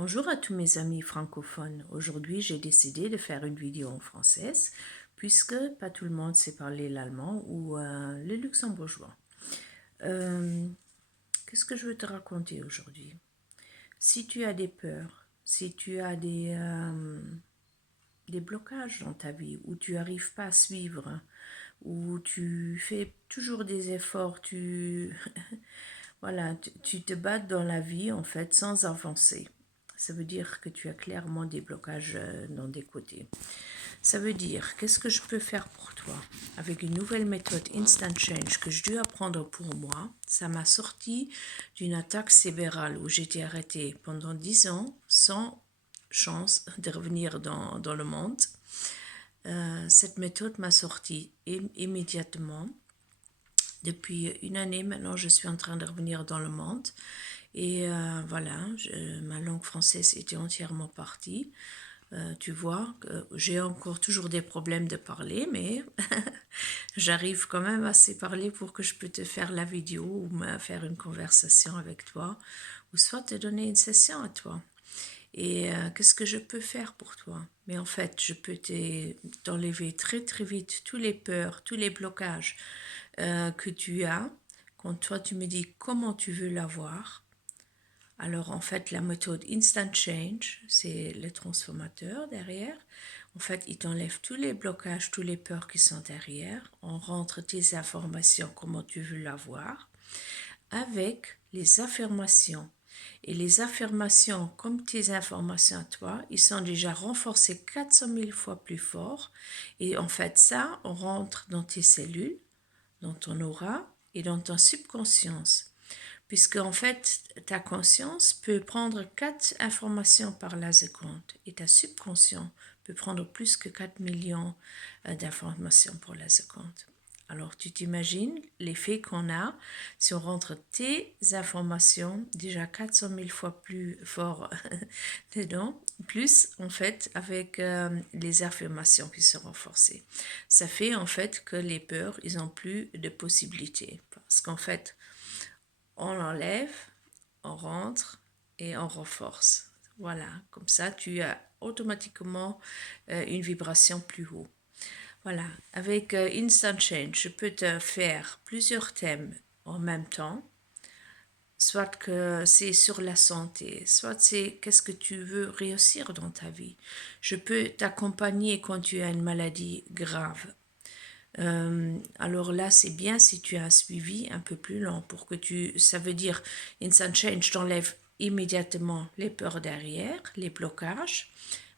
Bonjour à tous mes amis francophones. Aujourd'hui, j'ai décidé de faire une vidéo en française puisque pas tout le monde sait parler l'allemand ou le luxembourgeois. Euh, Qu'est-ce que je veux te raconter aujourd'hui? Si tu as des peurs, si tu as des blocages dans ta vie, où tu n'arrives pas à suivre, où tu fais toujours des efforts, voilà, tu te bats dans la vie en fait sans avancer. Ça veut dire que tu as clairement des blocages dans des côtés. Ça veut dire, qu'est-ce que je peux faire pour toi? Avec une nouvelle méthode Instant Change que je dû apprendre pour moi, ça m'a sorti d'une attaque cérébrale où j'étais arrêtée pendant 10 ans sans chance de revenir dans le monde. Cette méthode m'a sorti immédiatement. Depuis une année maintenant, je suis en train de revenir dans le monde. Et voilà, ma langue française était entièrement partie. Tu vois, j'ai encore toujours des problèmes de parler, mais j'arrive quand même à assez parler pour que je peux te faire la vidéo ou me faire une conversation avec toi, ou soit te donner une session à toi. Et qu'est-ce que je peux faire pour toi? Mais en fait, je peux t'enlever très très vite tous les peurs, tous les blocages que tu as. Quand toi, tu me dis comment tu veux l'avoir, alors en fait, la méthode Instant Change, c'est le transformateur derrière. En fait, il t'enlève tous les blocages, tous les peurs qui sont derrière. On rentre tes informations, comment tu veux l'avoir, avec les affirmations. Et les affirmations, comme tes informations à toi, ils sont déjà renforcés 400 000 fois plus fort. Et en fait, ça, on rentre dans tes cellules, dans ton aura et dans ton subconscience. Puisque en fait, ta conscience peut prendre 4 informations par la seconde et ta subconscient peut prendre plus que 4 millions d'informations pour la seconde. Alors tu t'imagines l'effet qu'on a si on rentre tes informations déjà 400 000 fois plus fort dedans, plus en fait avec les affirmations qui sont renforcées. Ça fait en fait que les peurs, ils n'ont plus de possibilités. Parce qu'en fait, on enlève, on rentre et on renforce. Voilà, comme ça tu as automatiquement une vibration plus haut. Voilà, avec Instant Change, je peux te faire plusieurs thèmes en même temps. Soit que c'est sur la santé, soit c'est qu'est-ce que tu veux réussir dans ta vie. Je peux t'accompagner quand tu as une maladie grave. Alors là, c'est bien si tu as un suivi un peu plus lent pour que ça veut dire, Instant Change t'enlève immédiatement les peurs derrière, les blocages,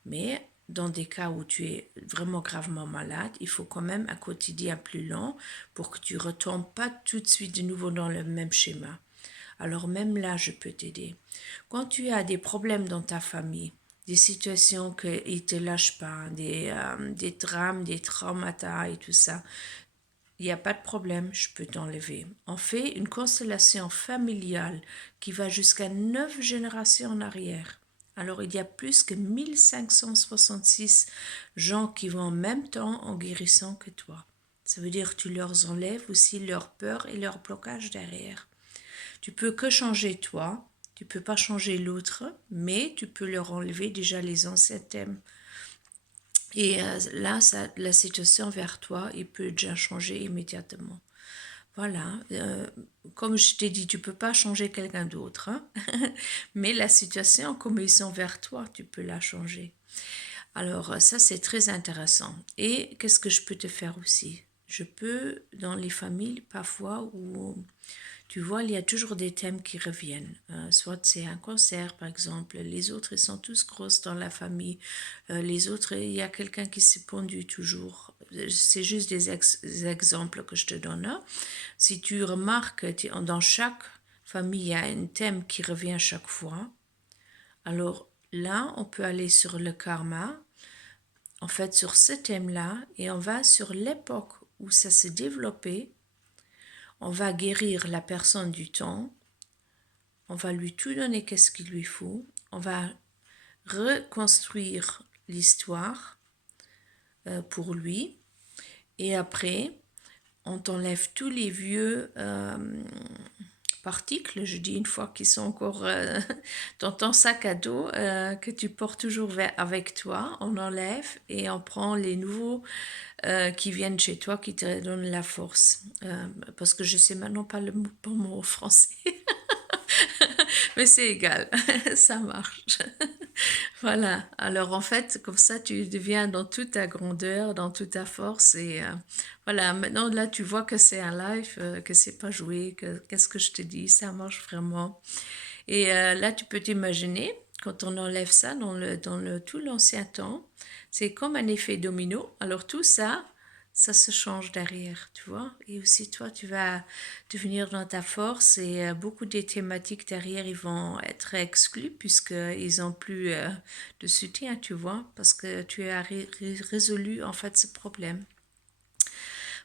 mais dans des cas où tu es vraiment gravement malade, il faut quand même un quotidien plus lent pour que tu ne retombes pas tout de suite de nouveau dans le même schéma. Alors même là, je peux t'aider. Quand tu as des problèmes dans ta famille, des situations qu'ils ne te lâchent pas, des drames, des traumata et tout ça, il n'y a pas de problème, je peux t'enlever. On fait une constellation familiale qui va jusqu'à 9 générations en arrière. Alors il y a plus que 1566 gens qui vont en même temps en guérissant que toi. Ça veut dire que tu leur enlèves aussi leur peur et leur blocage derrière. Tu peux que changer toi, tu peux pas changer l'autre, mais tu peux leur enlever déjà les anciens thèmes. Et là, la situation vers toi, il peut déjà changer immédiatement. Voilà, comme je t'ai dit, tu peux pas changer quelqu'un d'autre, hein? Mais la situation, comme ils sont vers toi, tu peux la changer. Alors ça, c'est très intéressant. Et qu'est-ce que je peux te faire aussi? Je peux, dans les familles, parfois, où tu vois, il y a toujours des thèmes qui reviennent. Soit c'est un cancer, par exemple. Les autres, ils sont tous grosses dans la famille. Les autres, il y a quelqu'un qui s'est pendu toujours. C'est juste des exemples que je te donne là. Si tu remarques, dans chaque famille, il y a un thème qui revient chaque fois. Alors là, on peut aller sur le karma, en fait, sur ce thème-là, et on va sur l'époque où ça s'est développé. On va guérir la personne du temps, on va lui tout donner qu'est-ce qu'il lui faut, on va reconstruire l'histoire pour lui, et après, on t'enlève tous les vieux particules, je dis une fois qu'ils sont encore dans ton sac à dos, que tu portes toujours avec toi, on enlève et on prend les nouveaux qui viennent chez toi, qui te donnent la force. Parce que je sais maintenant pas le bon mot français, mais c'est égal, ça marche. Voilà, alors en fait, comme ça, tu deviens dans toute ta grandeur, dans toute ta force. Et voilà, maintenant là, tu vois que c'est un live, que c'est pas joué, que qu'est-ce que je te dis, ça marche vraiment. Et là, tu peux t'imaginer, quand on enlève ça tout l'ancien temps, c'est comme un effet domino. Alors tout ça, ça se change derrière, tu vois. Et aussi, toi, tu vas devenir dans ta force et beaucoup des thématiques derrière, ils vont être exclus puisqu'ils n'ont plus de soutien, tu vois, parce que tu as résolu en fait ce problème.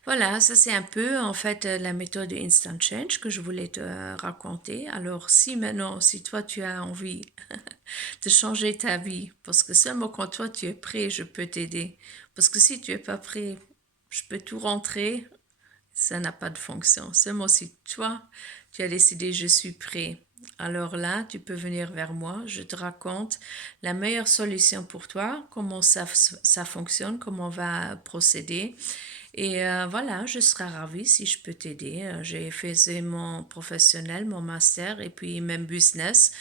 Voilà, ça c'est un peu en fait la méthode Instant Change que je voulais te raconter. Alors si maintenant, si toi tu as envie de changer ta vie, parce que seulement quand toi tu es prêt, je peux t'aider. Parce que si tu es pas prêt, je peux tout rentrer, ça n'a pas de fonction. Seulement si toi tu as décidé je suis prêt. Alors là, tu peux venir vers moi, je te raconte la meilleure solution pour toi, comment ça fonctionne, comment on va procéder. Et voilà, je serais ravie si je peux t'aider. J'ai fait mon professionnel, mon master et puis même business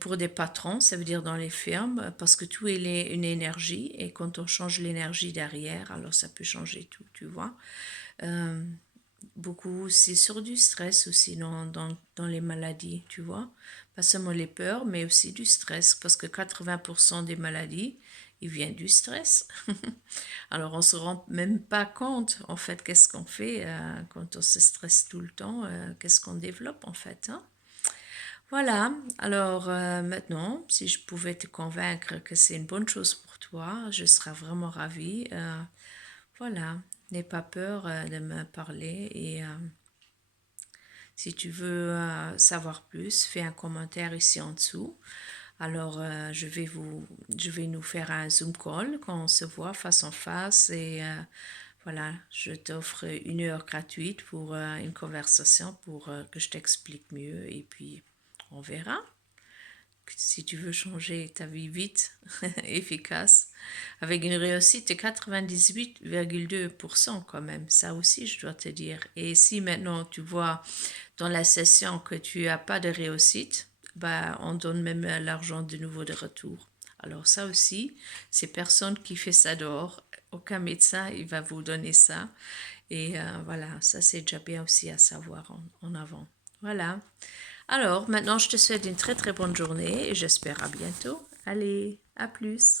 pour des patrons, ça veut dire dans les firmes, parce que tout est une énergie et quand on change l'énergie derrière, alors ça peut changer tout, tu vois. Euh, Beaucoup, c'est sur du stress aussi dans les maladies, tu vois. Pas seulement les peurs, mais aussi du stress, parce que 80% des maladies, ils viennent du stress. Alors on se rend même pas compte, en fait, qu'est-ce qu'on fait quand on se stresse tout le temps, qu'est-ce qu'on développe, en fait, hein. Voilà, alors maintenant, si je pouvais te convaincre que c'est une bonne chose pour toi, je serais vraiment ravie. Voilà, n'aie pas peur de me parler et si tu veux savoir plus, fais un commentaire ici en dessous. Alors, je vais nous faire un Zoom call quand on se voit face en face et voilà, je t'offre 1 heure gratuite pour une conversation pour que je t'explique mieux et puis on verra si tu veux changer ta vie vite, efficace, avec une réussite de 98,2% quand même, ça aussi je dois te dire. Et si maintenant tu vois dans la session que tu n'as pas de réussite, bah, on donne même l'argent de nouveau de retour. Alors ça aussi, c'est personne qui fait ça dehors. Aucun médecin, il va vous donner ça. Et voilà, ça c'est déjà bien aussi à savoir en avant. Voilà. Alors, maintenant, je te souhaite une très très bonne journée et j'espère à bientôt. Allez, à plus.